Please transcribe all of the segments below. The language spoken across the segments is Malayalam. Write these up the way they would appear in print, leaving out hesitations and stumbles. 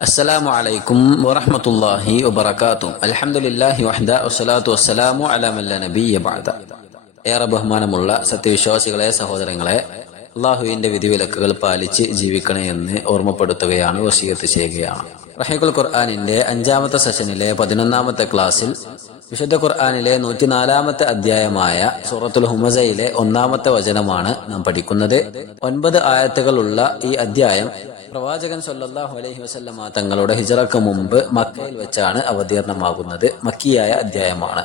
അസ്സലാമു അലൈക്കും വറഹ്മത്തുള്ളാഹി വബറകാതുഹു. അൽഹംദുലില്ലാഹി വഹ്ദ വസ്സലാത്തു വസ്സലാമു അലാ മൻ ലാ നബിയ്യ ബഅദ. ഏറെ ബഹുമാനമുള്ള സത്യവിശ്വാസികളെ, സഹോദരങ്ങളെ, അള്ളാഹുവിന്റെ വിധിവിലക്കുകൾ പാലിച്ച് ജീവിക്കണേ എന്ന് ഓർമ്മപ്പെടുത്തുകയാണ്, വസിയത്ത് ചെയ്യുകയാണ്. റഹീഖുൽ ഖുർആനിന്റെ 5-ാമത്തെ സെഷനിലെ 11-ാമത്തെ ക്ലാസ്സിൽ വിശുദ്ധ ഖുർആനിലെ 104-ാമത്തെ അധ്യായമായ സൂറത്തുൽ ഹുമസയിലെ 1-ാമത്തെ വചനമാണ് നാം പഠിക്കുന്നത്. 9 ആയത്തുകളുള്ള ഈ അധ്യായം പ്രവാചകൻ സല്ലല്ലാഹു അലൈഹി വസല്ലമ തങ്ങളുടെ ഹിജ്റക്ക് മുമ്പ് മക്കയിൽ വെച്ചാണ് അവതീർണമാകുന്നത്. മക്കിയായ അധ്യായമാണ്.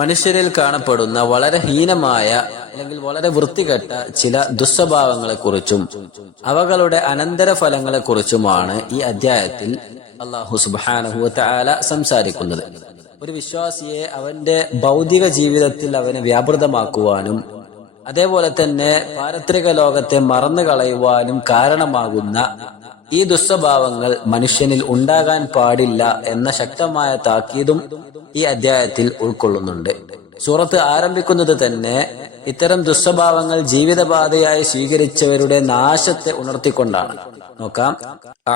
മനുഷ്യരിൽ കാണപ്പെടുന്ന വളരെ ഹീനമായ അല്ലെങ്കിൽ വളരെ വൃത്തികെട്ട ചില ദുസ്വഭാവങ്ങളെക്കുറിച്ചും അവകളുടെ അനന്തരഫലങ്ങളെക്കുറിച്ചുമാണ് ഈ അധ്യായത്തിൽ അല്ലാഹു സുബ്ഹാനഹു വ തആല സംസാരിക്കുന്നത്. ഒരു വിശ്വാസിയെ അവന്റെ ഭൗതിക ജീവിതത്തിൽ അവനെ വ്യാപൃതമാക്കുവാനും അതേപോലെ തന്നെ പാരത്രിക ലോകത്തെ മറന്നു കളയുവാനും കാരണമാകുന്ന ഈ ദുസ്വഭാവങ്ങൾ മനുഷ്യനിൽ ഉണ്ടാകാൻ പാടില്ല എന്ന ശക്തമായ താക്കീതും ഈ അധ്യായത്തിൽ ഉൾക്കൊള്ളുന്നുണ്ട്. സൂറത്ത് ആരംഭിക്കുന്നത് തന്നെ ഇത്തരം ദുസ്വഭാവങ്ങൾ ജീവിതപാതയായി സ്വീകരിച്ചവരുടെ നാശത്തെ ഉണർത്തിക്കൊണ്ടാണ്. നോക്കാം.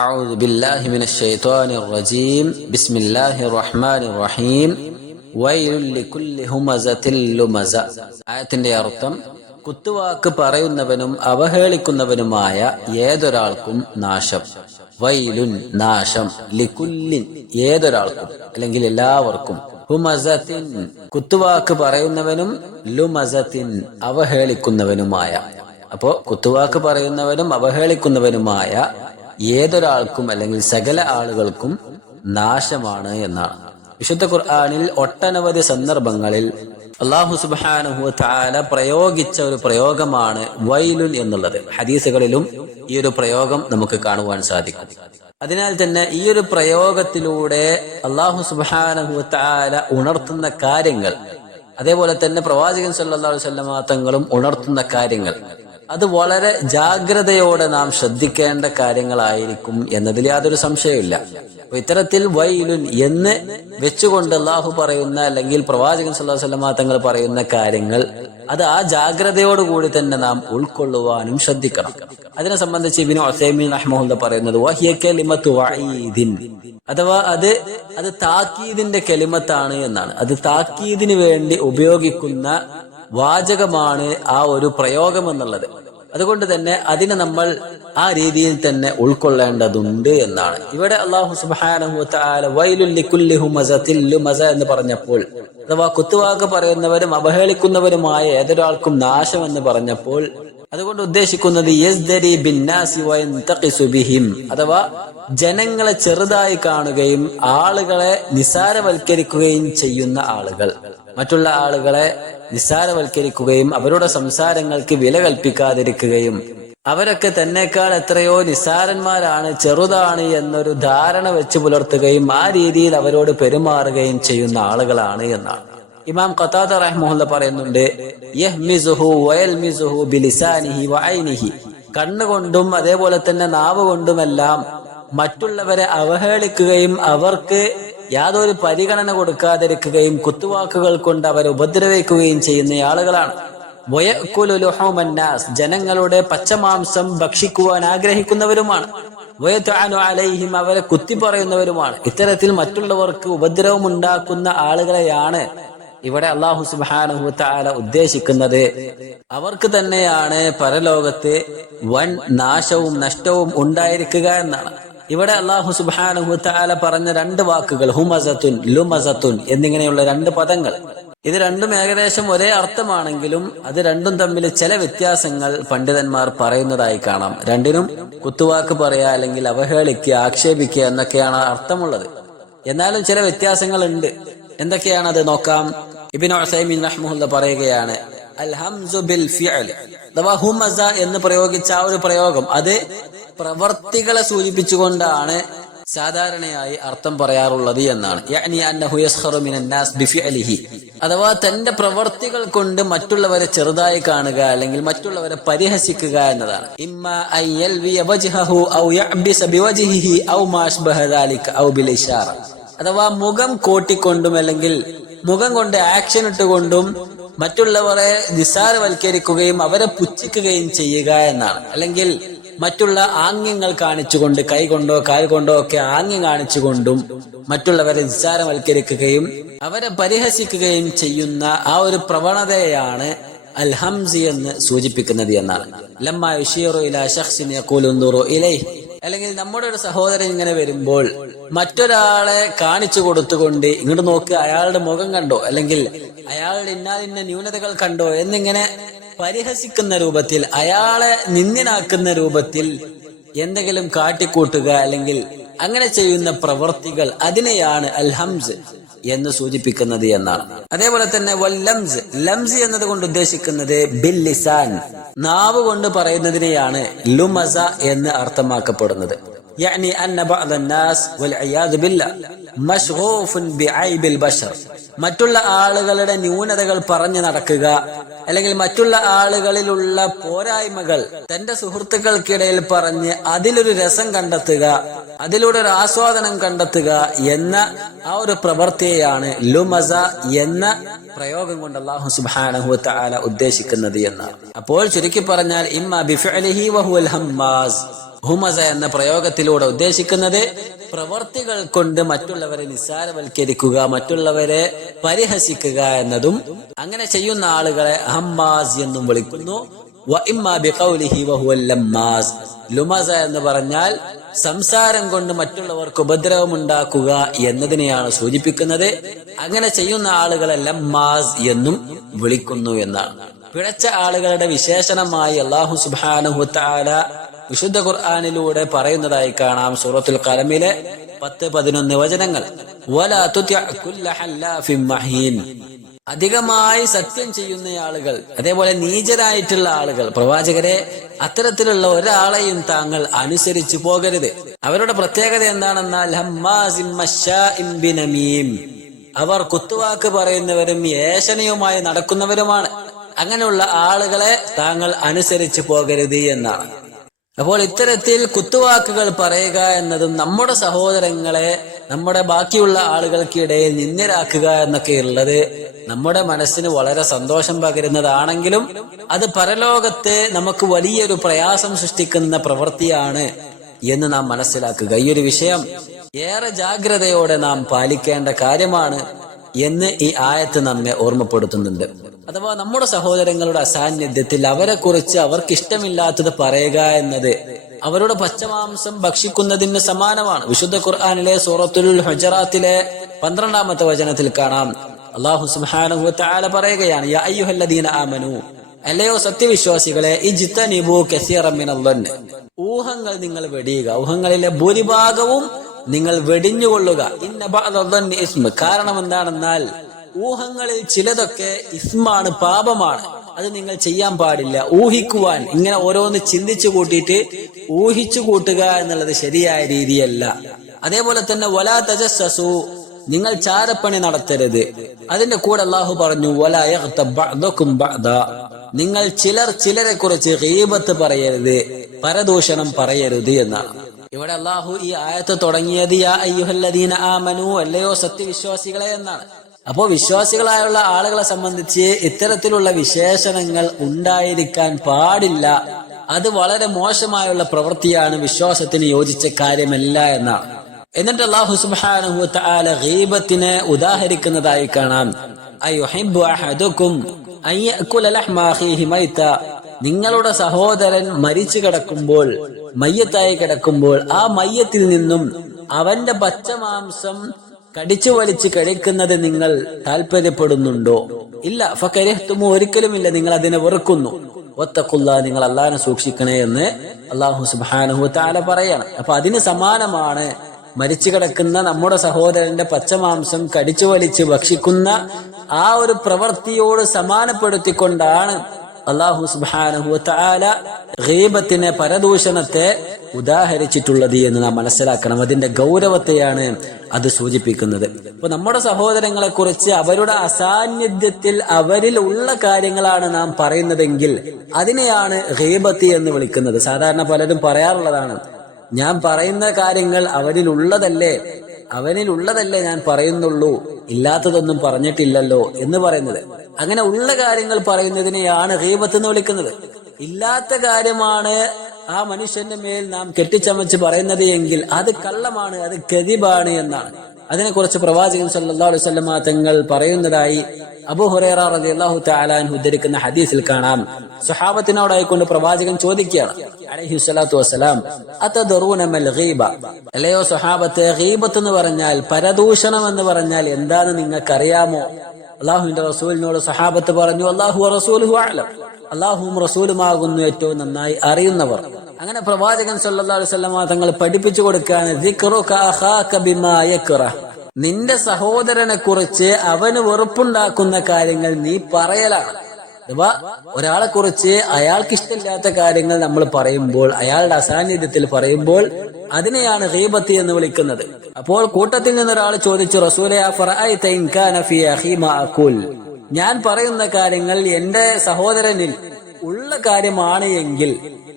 അഊദു ബില്ലാഹി മിനശ് ശൈത്വാനിർ റജീം. ബിസ്മില്ലാഹിർ റഹ്മാനിർ റഹീം. വൈലുൽ ലികുല്ലി ഹുമസത്തിൽ ലുമസ. ആയത്തിന്റെ അർത്ഥം, കുത്തുവാക്ക് പറയുന്നവനും അവഹേളിക്കുന്നവനുമായ ഏതൊരാൾക്കും നാശം. വൈലുൻ നാശം, ലികുല്ലിൻ ഏതൊരാൾക്കും അല്ലെങ്കിൽ എല്ലാവർക്കും, ഹുമസത്തിൻ കുത്തുവാക്ക് പറയുന്നവനും, ലുമസത്തിൻ അവഹേളിക്കുന്നവനുമായ. അപ്പോ കുത്തുവാക്ക് പറയുന്നവനും അവഹേളിക്കുന്നവനുമായ ഏതൊരാൾക്കും അല്ലെങ്കിൽ സകല ആളുകൾക്കും നാശമാണ് എന്നാണ്. വിശുദ്ധ ഖുർആനിൽ ഒട്ടനവധി സന്ദർഭങ്ങളിൽ അല്ലാഹു സുബ്ഹാനഹു വ തആല പ്രയോഗിച്ച ഒരു പ്രയോഗമാണ് വൈലുൻ എന്നുള്ളത്. ഹദീസുകളിലും ഈ ഒരു പ്രയോഗം നമുക്ക് കാണുവാൻ സാധിക്കും. അതിനാൽ തന്നെ ഈ ഒരു പ്രയോഗത്തിലൂടെ അല്ലാഹു സുബ്ഹാനഹു വ തആല ഉണർത്തുന്ന കാര്യങ്ങൾ, അതേപോലെ തന്നെ പ്രവാചകൻ സല്ലല്ലാഹു അലൈഹി വസല്ലമ തങ്ങളും ഉണർത്തുന്ന കാര്യങ്ങൾ, അത് വളരെ ജാഗ്രതയോടെ നാം ശ്രദ്ധിക്കേണ്ട കാര്യങ്ങളായിരിക്കും എന്നതിൽ യാതൊരു സംശയമില്ല. ഇത്തരത്തിൽ വൈലുൻ എന്ന് വെച്ചുകൊണ്ട് അല്ലാഹു പറയുന്ന അല്ലെങ്കിൽ പ്രവാചകൻ സല്ലല്ലാഹു അലൈഹി വസല്ലമ തങ്ങൾ പറയുന്ന കാര്യങ്ങൾ, അത് ആ ജാഗ്രതയോടുകൂടി തന്നെ നാം ഉൾക്കൊള്ളുവാനും ശ്രദ്ധിക്കണം. അതിനെ സംബന്ധിച്ച് ഇബ്നു ഉസൈമീൻ റഹ്മഹുല്ലാഹ് പറയുന്നത് വഹിയ കലിമത്തു വഈദിൻ, അഥവാ അത് താക്കീദിന്റെ കലിമത്താണ് എന്നാണ്. അത് താക്കീദിന് വേണ്ടി ഉപയോഗിക്കുന്ന വാചകമാണ് ആ ഒരു പ്രയോഗം എന്നുള്ളത്. അതുകൊണ്ട് തന്നെ അതിനെ നമ്മൾ ആ രീതിയിൽ തന്നെ ഉൾക്കൊള്ളേണ്ടതുണ്ട് എന്നാണ്. ഇവിടെ അല്ലാഹു സുബ്ഹാനഹു വ തആല വൈലുൽ ലികുല്ലി ഹുമസത്തിൽ ലുമസ എന്ന് പറഞ്ഞപ്പോൾ, അഥവാ കുത്തുവാക്ക് പറയുന്നവരും അവഹേളിക്കുന്നവരുമായ ഏതൊരാൾക്കും നാശം എന്ന് പറഞ്ഞപ്പോൾ അതുകൊണ്ട് ഉദ്ദേശിക്കുന്നത് യസ്ദരി ബിന്നാസി വയന്തഖിസു ബിഹിം, അഥവാ ജനങ്ങളെ ചെറുതായി കാണുകയും ആളുകളെ നിസാരവൽക്കരിക്കുകയും ചെയ്യുന്ന ആളുകൾ, മറ്റുള്ള ആളുകളെ നിസാരവൽക്കരിക്കുകയും അവരുടെ സംസാരങ്ങൾക്ക് വില കൽപ്പിക്കാതിരിക്കുകയും അവരൊക്കെ തന്നെക്കാൾ എത്രയോ നിസാരന്മാരാണ്, ചെറുതാണ് എന്നൊരു ധാരണ വെച്ച് പുലർത്തുകയും ആ രീതിയിൽ അവരോട് പെരുമാറുകയും ചെയ്യുന്ന ആളുകളാണ് എന്നാണ്. ഇമാം ഖതാദ റഹ്മഹുല്ലാഹ് പറയുന്നുണ്ട്, യഹ്മിസുഹു വയൽമിസുഹു ബിലിസാനിഹി വഐനിഹി, കണ്ണുകൊണ്ടും അതേപോലെ തന്നെ നാവ് കൊണ്ടുമെല്ലാം മറ്റുള്ളവരെ അവഹേളിക്കുകയും അവർക്ക് യാതൊരു പരിഗണന കൊടുക്കാതിരിക്കുകയും കുത്തുവാക്കുകൾ കൊണ്ട് അവരെ ഉപദ്രവിക്കുകയും ചെയ്യുന്ന ആളുകളാണ്. വയഅകുലു ലുഹൂമന്നാസ്, ജനങ്ങളുടെ പച്ചമാംസം ഭക്ഷിക്കുവാൻ ആഗ്രഹിക്കുന്നവരുമാണ്. വയതഅനു അലൈഹിം, അവരെ കുത്തി പറയുന്നവരുമാണ്. ഇത്തരത്തിൽ മറ്റുള്ളവർക്ക് ഉപദ്രവം ഉണ്ടാക്കുന്ന ആളുകളെയാണ് ഇവിടെ അല്ലാഹു സുബ്ഹാനഹു വ തആല ഉദ്ദേശിക്കുന്നത്. അവർക്ക് തന്നെയാണ് പരലോകത്ത് വൻ നാശവും നഷ്ടവും ഉണ്ടായിരിക്കുക എന്നാണ്. ഇവിടെ അല്ലാഹു സുബ്ഹാനഹു വ തആല പറഞ്ഞ 2 വാക്കുകൾ ഹുമസത്തുൻ ലുമസത്തുൻ എന്നിങ്ങനെയുള്ള 2 പദങ്ങൾ, ഇത് രണ്ടും ഏകദേശം ഒരേ അർത്ഥമാണെങ്കിലും അത് രണ്ടും തമ്മിൽ ചില വ്യത്യാസങ്ങൾ പണ്ഡിതന്മാർ പറയുന്നതായി കാണാം. രണ്ടിനും കുത്തുവാക്ക് പറയാ അല്ലെങ്കിൽ അവഹേളിക്കുക, ആക്ഷേപിക്കുക എന്നൊക്കെയാണ് അർത്ഥമുള്ളത്. എന്നാലും ചില വ്യത്യാസങ്ങൾ ഉണ്ട്. എന്തൊക്കെയാണത് നോക്കാം. ഇബ്നു ഉസൈമീൻ റഹ്മഹുല്ലാഹ് പറയുകയാണ്, അൽ ഹംസു ബിൽ ഫിഅൽ, അഥവാ ഹുമസ എന്ന് പ്രയോഗിച്ച ആ ഒരു പ്രയോഗം അത് പ്രവർത്തികളെ സൂചിപ്പിച്ചുകൊണ്ടാണ് സാധാരണയായി അർത്ഥം പറയാറുള്ളത് എന്നാണ്. യഅനി അന്നഹു യസ്ഖറു മിനൻ നാസ് ബിഫിഅലിഹി, അഥവാ തന്റെ പ്രവർത്തികൾ കൊണ്ട് മറ്റുള്ളവരെ ചെറുതായി കാണുക അല്ലെങ്കിൽ മറ്റുള്ളവരെ പരിഹസിക്കുക എന്നതാണ്. ഇമ്മ അൻ യൽവിയ വജ്ഹഹു ഔ യഅബിസ ബിവജ്ഹിഹി ഔ മാ അശ്ബഹ ദാലിക ഔ ബിൽ ഇശാറ, അഥവാ മുഖം കോട്ടിക്കൊണ്ടും അല്ലെങ്കിൽ മുഖം കൊണ്ട് ആക്ഷൻ ഇട്ടുകൊണ്ടും മറ്റുള്ളവരെ നിസ്സാരവൽക്കരിക്കുകയും അവരെ പുച്ഛിക്കുകയും ചെയ്യുക എന്നാണ്. അല്ലെങ്കിൽ മറ്റുള്ള ആംഗ്യങ്ങൾ കാണിച്ചുകൊണ്ട് കൈകൊണ്ടോ കാൽ കൊണ്ടോ ഒക്കെ ആംഗ്യം കാണിച്ചുകൊണ്ടും മറ്റുള്ളവരെ നിസ്സാരവൽക്കരിക്കുകയും അവരെ പരിഹസിക്കുകയും ചെയ്യുന്ന ആ ഒരു പ്രവണതയാണ് അൽ ഹംസി എന്ന് സൂചിപ്പിക്കുന്നത് എന്നാണ്. ലമ്മാ യുശീറു ഇലാ ശഖ്സിൻ യഖൂലു ഉൻദുറു ഇലൈഹി, അല്ലെങ്കിൽ നമ്മുടെ ഒരു സഹോദരൻ ഇങ്ങനെ വരുമ്പോൾ മറ്റൊരാളെ കാണിച്ചു കൊടുത്തുകൊണ്ട് ഇങ്ങോട്ട് നോക്ക്, അയാളുടെ മുഖം കണ്ടോ, അല്ലെങ്കിൽ അയാളുടെ ഇന്ന ന്യൂനതകൾ കണ്ടോ എന്നിങ്ങനെ പരിഹസിക്കുന്ന രൂപത്തിൽ, അയാളെ നിന്ദ്യനാക്കുന്ന രൂപത്തിൽ എന്തെങ്കിലും കാട്ടിക്കൂട്ടുക അല്ലെങ്കിൽ അങ്ങനെ ചെയ്യുന്ന പ്രവൃത്തികൾ, അതിനെയാണ് അൽ ഹംസ് എന്ന് സൂചിപ്പിക്കുന്നത് എന്നാണ്. അതേപോലെ തന്നെ വല്ലംസ്, ലംസ് എന്നതുകൊണ്ട് ഉദ്ദേശിക്കുന്നത് ബിൽ ലിസാൻ, നാവ് കൊണ്ട് പറയുന്നതിനെയാണ് ലുമസ എന്ന് അർത്ഥമാക്കപ്പെടുന്നത്. يعني أن بعض الناس والعياذ بالله مشغوف بعيب البشر, മറ്റുള്ള ആളുകളുടെ ന്യൂനതകൾ പറഞ്ഞു നടക്കുക അല്ലെങ്കിൽ മറ്റുള്ള ആളുകളിലുള്ള പോരായ്മകൾ തന്റെ സുഹൃത്തുക്കൾക്കിടയിൽ പറഞ്ഞ് അതിലൊരു രസം കണ്ടെത്തുക, അതിലൂടെ ഒരു ആസ്വാദനം കണ്ടെത്തുക എന്ന ആ ഒരു പ്രവൃത്തിയെയാണ് ലുമസ എന്ന പ്രയോഗം കൊണ്ട് അല്ലാഹു സുബ്ഹാനഹു വ തആല ഉദ്ദേശിക്കുന്നത് എന്നാണ്. അപ്പോൾ ചുരുക്കി പറഞ്ഞാൽ ഇമ്മാ ബിഫഅലിഹി വഹുവൽ ഹമ്മാസ്, ഹുമസ എന്ന പ്രയോഗത്തിലൂടെ ഉദ്ദേശിക്കുന്നത് പ്രവർത്തികൾ കൊണ്ട് മറ്റുള്ളവരെ നിസ്സാരവൽക്കരിക്കുക, മറ്റുള്ളവരെ പരിഹസിക്കുക എന്നതും, അങ്ങനെ ചെയ്യുന്ന ആളുകളെ ഹമ്മാസ് എന്നും വിളിക്കുന്നു. വ ഇമ്മാ ബിഖൗലിഹി വഹുവൽ ലമ്മാസ്, ലുമസ എന്ന് പറഞ്ഞാൽ സംസാരം കൊണ്ട് മറ്റുള്ളവർക്ക് ഉപദ്രവമുണ്ടാക്കുക എന്നതിനെയാണ് സൂചിപ്പിക്കുന്നത്. അങ്ങനെ ചെയ്യുന്ന ആളുകളെ ലമ്മാസ് എന്നും വിളിക്കുന്നു എന്നാണ്. പിഴച്ച ആളുകളുടെ വിശേഷണമായി അല്ലാഹു സുബ്ഹാനഹു വ തആല വിശുദ്ധ ഖുർആനിലൂടെ പറയുന്നതായി കാണാം. സൂറത്തുൽ ഖലമിലെ 10-11 വചനങ്ങൾ. വലാ തുതിഅ കുല്ല ഹല്ലാഫിൻ മഹീൻ, അധികമായി സത്യം ചെയ്യുന്ന ആളുകൾ, അതേപോലെ നീചരായിട്ടുള്ള ആളുകൾ, പ്രവാചകരെ അത്തരത്തിലുള്ള ഒരാളെയും താങ്കൾ അനുസരിച്ചു പോകരുത്. അവരുടെ പ്രത്യേകത എന്താണെന്നാൽ ഹമ്മാസിൻ മശ്ശാഇൻ ബിനമീം, അവർ കുത്തുവാക്ക് പറയുന്നവരും ഏഷണിയുമായി നടക്കുന്നവരുമാണ്. അങ്ങനെയുള്ള ആളുകളെ താങ്കൾ അനുസരിച്ചു പോകരുത് എന്നാണ്. അപ്പോൾ ഇത്തരത്തിൽ കുത്തുവാക്കുകൾ പറയുക എന്നതും നമ്മുടെ സഹോദരങ്ങളെ നമ്മുടെ ബാക്കിയുള്ള ആളുകൾക്കിടയിൽ നിന്ദ്യരാക്കുക എന്നൊക്കെയുള്ളത് നമ്മുടെ മനസ്സിന് വളരെ സന്തോഷം പകരുന്നതാണെങ്കിലും അത് പരലോകത്തെ നമുക്ക് വലിയൊരു പ്രയാസം സൃഷ്ടിക്കുന്ന പ്രവൃത്തിയാണ് എന്ന് നാം മനസ്സിലാക്കുക. ഈ ഒരു വിഷയം ഏറെ ജാഗ്രതയോടെ നാം പാലിക്കേണ്ട കാര്യമാണ് എന്ന് ഈ ആയത്ത് നമ്മെ ഓർമ്മപ്പെടുത്തുന്നുണ്ട്. അഥവാ നമ്മുടെ സഹോദരങ്ങളുടെ അസാന്നിധ്യത്തിൽ അവരെ കുറിച്ച് അവർക്ക് ഇഷ്ടമില്ലാത്തത് പറയുക എന്നത് അവരുടെ പച്ചമാംസം ഭക്ഷിക്കുന്നതിന് സമാനമാണ്. വിശുദ്ധ ഖുർആനിലെ സൂറത്തുൽ ഹുജറാത്തിലെ 12-ാമത്തെ വചനത്തിൽ കാണാം, അല്ലാഹു സുബ്ഹാനഹു വ തആല പറയുകയാണ്, യാ അയ്യുഹല്ലദീന ആമനൂ, അല്ലയോ സത്യവിശ്വാസികളെ, ഇജ്തനിബൂ കസീറൻ മിനൽ-ളന്ന്, ഊഹങ്ങൾ നിങ്ങൾ വെടിയുക, ഊഹങ്ങളിലെ ഭൂരിഭാഗവും നിങ്ങൾ വെടിഞ്ഞുകൊള്ളുക. ഇന്ന ബഅദ-ളന്നി ഇസ്മ, കാരണം എന്താണെന്നാൽ ഊഹങ്ങളിൽ ചിലതൊക്കെ ഇസ്മാണ്, പാപമാണ്, അത് നിങ്ങൾ ചെയ്യാൻ പാടില്ല. ഊഹിക്കുവാൻ, ഇങ്ങനെ ഓരോന്ന് ചിന്തിച്ചു കൂട്ടിയിട്ട് ഊഹിച്ചു കൂട്ടുക എന്നുള്ളത് ശരിയായ രീതിയല്ല. അതേപോലെ തന്നെ വലാ തജസ്സസു, നിങ്ങൾ ചാരപ്പണി നടത്തരുത്. അതിന്റെ കൂടെ അല്ലാഹു പറഞ്ഞു വലാ യഗ്തബ് ബഅദുകും ബഅദ, നിങ്ങൾ ചിലരെ കുറിച്ച് ഗീബത്ത് പറയരുത്, പരദൂഷണം പറയരുത് എന്നാണ്. ഇവിടെ അല്ലാഹു ഈ ആയത്ത് തുടങ്ങിയത് യാ അയ്യുഹല്ലദീന ആമനൂ, അല്ലയോ സത്യവിശ്വാസികളെ എന്നാണ്. അപ്പോ വിശ്വാസികളായുള്ള ആളുകളെ സംബന്ധിച്ച് ഇത്തരത്തിലുള്ള വിശേഷണങ്ങൾ ഉണ്ടായിരിക്കാൻ പാടില്ല. അത് വളരെ മോശമായുള്ള പ്രവൃത്തിയാണ്, വിശ്വാസത്തിന് യോജിച്ച കാര്യമല്ല എന്നാണ്. എന്നിട്ട് അല്ലാഹു സുബ്ഹാനഹു വ തആല ഗീബത്തിനെ ഉദാഹരിക്കുന്നതായി കാണാം. അയുഹിബ്ബു അഹദുകും അൻ യഅകുല ലഹ്മ അഖീഹി മൈത, നിങ്ങളുടെ സഹോദരൻ മരിച്ചു കിടക്കുമ്പോൾ, മയ്യത്തായി കിടക്കുമ്പോൾ, ആ മയ്യത്തിൽ നിന്നും അവന്റെ പച്ചമാംസം കടിച്ചു വലിച്ച് കഴിക്കുന്നത് നിങ്ങൾ താല്പര്യപ്പെടുന്നുണ്ടോ? ഇല്ല. ഫകരിഹ്തുമു, ഒരിക്കലുമില്ല, നിങ്ങൾ അതിനെ വെറുക്കുന്നു. വത്തഖുല്ലാഹ്, നിങ്ങൾ അല്ലാഹുവിനെ സൂക്ഷിക്കണേ എന്ന് അല്ലാഹു സുബ്ഹാനഹു വ തആല പറയാണ്. അപ്പൊ അതിന് സമാനമാണ് മരിച്ചു കിടക്കുന്ന നമ്മുടെ സഹോദരന്റെ പച്ചമാംസം കടിച്ചു വലിച്ച് ഭക്ഷിക്കുന്ന ആ ഒരു പ്രവൃത്തിയോട് സമാനപ്പെടുത്തിക്കൊണ്ടാണ് അല്ലാഹു സുബ്ഹാനഹു വ തആല ഗീബത്തിനെ, പരദൂഷണത്തെ ഉദാഹരിച്ചിട്ടുള്ളത് എന്ന് നാം മനസ്സിലാക്കണം. അതിന്റെ ഗൗരവത്തെയാണ് അത് സൂചിപ്പിക്കുന്നത്. അപ്പൊ നമ്മുടെ സഹോദരങ്ങളെ കുറിച്ച് അവരുടെ അസാന്നിധ്യത്തിൽ അവരിൽ ഉള്ള കാര്യങ്ങളാണ് നാം പറയുന്നതെങ്കിൽ അതിനെയാണ് ഗീബത്ത് എന്ന് വിളിക്കുന്നത്. സാധാരണ പലരും പറയാറുള്ളതാണ്, ഞാൻ പറയുന്ന കാര്യങ്ങൾ അവനിലുള്ളതല്ലേ ഞാൻ പറയുന്നുള്ളൂ, ഇല്ലാത്തതൊന്നും പറഞ്ഞിട്ടില്ലല്ലോ എന്ന് പറയുന്നത്. അങ്ങനെ ഉള്ള കാര്യങ്ങൾ പറയുന്നതിനെയാണ് ഗീബത്ത് എന്ന് വിളിക്കുന്നത്. ഇല്ലാത്ത കാര്യമാണ് ആ മനുഷ്യന്റെ മേൽ നാം കെട്ടിച്ചമച്ച് പറയുന്നത് എങ്കിൽ അത് കള്ളമാണ്, അത് കദിബാണ് എന്നാണ്. അതിനെക്കുറിച്ച് പ്രവാചകൻ സല്ലല്ലാഹു അലൈഹി വസല്ലമ തങ്ങൾ പറയുന്നതായി അബൂ ഹുറൈറ റളിയല്ലാഹു തആല അൻഹു ഉദ്ധരിക്കുന്ന ഹദീസിൽ കാണാം. സ്വഹാബത്തിനോടായിക്കൊണ്ട് പ്രവാചകൻ ചോദിക്കുകയാണ് അലൈഹി സ്വലാത്തു വസ്സലാം, അതദറൂന മൽ ഗീബ, അല്ലയോ സ്വഹാബത്തെ, ഗീബത്ത് എന്ന് പറഞ്ഞാൽ, പരദൂഷണം എന്ന് പറഞ്ഞാൽ എന്താണെന്ന് നിങ്ങൾക്കറിയാമോ? അള്ളാഹുവിന്റെ റസൂലിനോട് സഹാബത്ത് പറഞ്ഞു, അല്ലാഹു വറസൂലുഹു അഅലം, അള്ളാഹുവും റസൂലുമാകുന്നു ഏറ്റവും നന്നായി അറിയുന്നവർ. അങ്ങനെ പ്രവാചകൻ സല്ലല്ലാഹു അലൈഹി വസല്ലമ തങ്ങൾ പഠിപ്പിച്ചു കൊടുക്കുകയാണ്, ദിക്റുക അഖാക ബിമാ യക്റഹ്, നിന്റെ സഹോദരനെ കുറിച്ച് അവന് വെറുപ്പുണ്ടാക്കുന്ന കാര്യങ്ങൾ നീ പറയലാണ്. അഥവാ ഒരാളെ കുറിച്ച് അയാൾക്ക് ഇഷ്ടമില്ലാത്ത കാര്യങ്ങൾ നമ്മൾ പറയുമ്പോൾ, അയാളുടെ അസാന്നിധ്യത്തിൽ പറയുമ്പോൾ, അതിനെയാണ് ഗീബത്ത് എന്ന് വിളിക്കുന്നത്. അപ്പോൾ കൂട്ടത്തിൽ നിന്നൊരാൾ ചോദിച്ചു, റസൂലേ അഫറഅയ്ത ഇൻ കാന ഫീ അഖീ മാ അഖൂൽ, ഞാൻ പറയുന്ന കാര്യങ്ങൾ എന്റെ സഹോദരനിൽ ഉള്ള കാര്യമാണ് എങ്കിൽ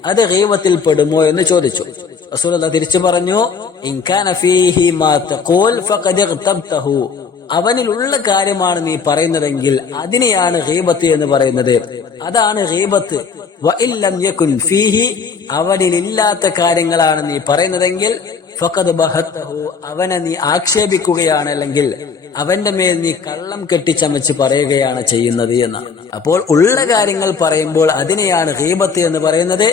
അത് ഗീബത്തിൽ പെടുമോ എന്ന് ചോദിച്ചു. റസൂലുള്ളാഹി തിരിച്ചു പറഞ്ഞു, ഇൻ കാന ഫീഹി മാ തഖൂൽ ഫഖദ് ഇഗ്തബ്തഹു, അവനിലുള്ള കാര്യമാണ് നീ പറയുന്നതെങ്കിൽ അതിനെയാണ് ഗീബത്ത് എന്ന് പറയുന്നത്. അതാണ് ഗീബത്ത്. വ ഇല്ലം യകുൻ ഫീഹി, അവനിലില്ലാത്ത കാര്യങ്ങളാണ് നീ പറയുന്നതെങ്കിൽ ഫഖദ് ബഹത്തഹു, അവനെ നീ ആക്ഷേപിക്കുകയാണ്, അല്ലെങ്കിൽ അവന്റെ മേൽ നീ കള്ളം കെട്ടിച്ചമച്ച് പറയുകയാണ് ചെയ്യുന്നത് എന്നാണ്. അപ്പോൾ ഉള്ള കാര്യങ്ങൾ പറയുമ്പോൾ അതിനെയാണ് ഗീബത്ത് എന്ന് പറയുന്നത്.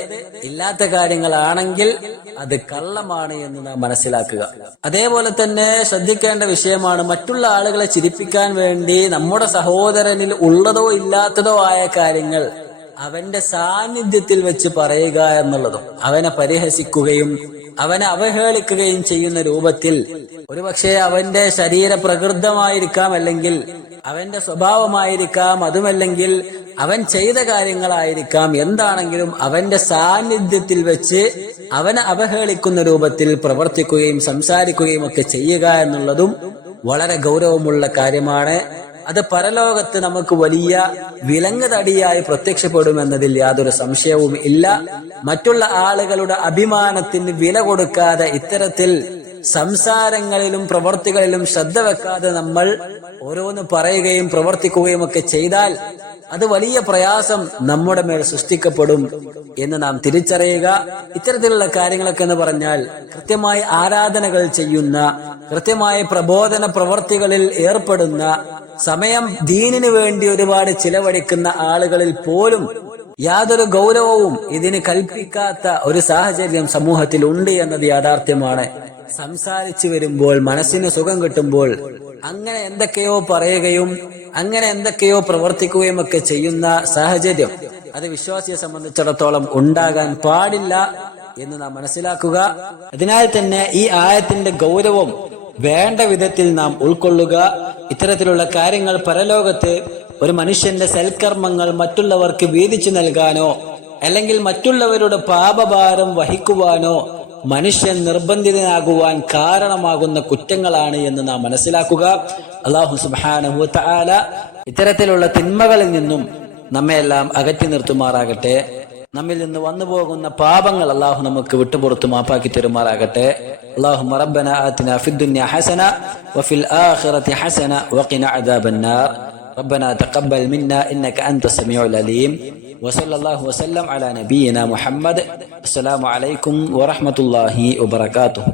ഇല്ലാത്ത കാര്യങ്ങളാണെങ്കിൽ അത് കള്ളമാണ് എന്ന് നാം മനസ്സിലാക്കുക. അതേപോലെ തന്നെ ശ്രദ്ധിക്കേണ്ട വിഷയമാണ്, മറ്റുള്ള ആളുകളെ ചിരിപ്പിക്കാൻ വേണ്ടി നമ്മുടെ സഹോദരനിൽ ഉള്ളതോ ഇല്ലാത്തതോ ആയ കാര്യങ്ങൾ അവന്റെ സാന്നിധ്യത്തിൽ വെച്ച് പറയുക എന്നുള്ളതും, അവനെ പരിഹസിക്കുകയും അവനെ അവഹേളിക്കുകയും ചെയ്യുന്ന രൂപത്തിൽ, ഒരുപക്ഷെ അവന്റെ ശരീര പ്രകൃതമായിരിക്കാം, അല്ലെങ്കിൽ അവന്റെ സ്വഭാവമായിരിക്കാം, അതുമല്ലെങ്കിൽ അവൻ ചെയ്ത കാര്യങ്ങളായിരിക്കാം, എന്താണെങ്കിലും അവന്റെ സാന്നിധ്യത്തിൽ വെച്ച് അവനെ അവഹേളിക്കുന്ന രൂപത്തിൽ പ്രവർത്തിക്കുകയും സംസാരിക്കുകയും ഒക്കെ ചെയ്യുക എന്നുള്ളതും വളരെ ഗൗരവമുള്ള കാര്യമാണ്. അത് പരലോകത്ത് നമുക്ക് വലിയ വിലങ്ങുതടിയായി പ്രത്യക്ഷപ്പെടുമെന്നതിൽ യാതൊരു സംശയവും ഇല്ല. മറ്റുള്ള ആളുകളുടെ അഭിമാനത്തിന് വില കൊടുക്കാതെ ഇത്തരത്തിൽ സംസാരങ്ങളിലും പ്രവർത്തികളിലും ശ്രദ്ധ വെക്കാതെ നമ്മൾ ഓരോന്ന് പറയുകയും പ്രവർത്തിക്കുകയും ഒക്കെ ചെയ്താൽ അത് വലിയ പ്രയാസം നമ്മുടെ മേൽ സൃഷ്ടിക്കപ്പെടും എന്ന് നാം തിരിച്ചറിയുക. ഇത്തരത്തിലുള്ള കാര്യങ്ങളൊക്കെ എന്ന് പറഞ്ഞാൽ കൃത്യമായി ആരാധനകൾ ചെയ്യുന്ന, കൃത്യമായ പ്രബോധന പ്രവർത്തികളിൽ ഏർപ്പെടുന്ന, സമയം ദീനിനു വേണ്ടി ഒരുപാട് ചിലവഴിക്കുന്ന ആളുകളിൽ പോലും യാതൊരു ഗൗരവവും ഇതിന് കൽപ്പിക്കാത്ത ഒരു സാഹചര്യം സമൂഹത്തിൽ ഉണ്ട് എന്നത് യാഥാർത്ഥ്യമാണ്. സംസാരിച്ചു വരുമ്പോൾ, മനസ്സിന് സുഖം കിട്ടുമ്പോൾ അങ്ങനെ എന്തൊക്കെയോ പറയുകയും അങ്ങനെ എന്തൊക്കെയോ പ്രവർത്തിക്കുകയും ഒക്കെ ചെയ്യുന്ന സാഹചര്യം അത് വിശ്വാസിയെ സംബന്ധിച്ചിടത്തോളം ഉണ്ടാകാൻ പാടില്ല എന്ന് നാം മനസ്സിലാക്കുക. അതിനാൽ തന്നെ ഈ ആയത്തിന്റെ ഗൗരവം വേണ്ട വിധത്തിൽ നാം ഉൾക്കൊള്ളുക. ഇത്തരത്തിലുള്ള കാര്യങ്ങൾ പരലോകത്ത് ഒരു മനുഷ്യന്റെ സൽക്കർമ്മങ്ങൾ മറ്റുള്ളവർക്ക് വീതിച്ചു നൽകാനോ അല്ലെങ്കിൽ മറ്റുള്ളവരുടെ പാപഭാരം വഹിക്കുവാനോ മനുഷ്യൻ നിർബന്ധിതനാകുവാൻ കാരണമാകുന്ന കുറ്റങ്ങളാണ് എന്ന് നാം മനസ്സിലാക്കുക. അല്ലാഹു സുബ്ഹാനഹു വ തആല ഇത്തരത്തിലുള്ള തിന്മകളിൽ നിന്നും നമ്മെല്ലാം അകറ്റി നിർത്തുമാറാകട്ടെ. നമ്മിൽ നിന്ന് വന്നു പോകുന്ന പാപങ്ങൾ അല്ലാഹു നമുക്ക് വിട്ടുപുറത്തു മാപ്പാക്കി തരുമാറാകട്ടെ. اللهم ربنا آتنا في الدنيا حسنة وفي الآخرة حسنة وقنا عذاب النار. ربنا تقبل منا إنك أنت السميع العليم. وصلى الله وسلم على نبينا محمد. السلام عليكم ورحمة الله وبركاته.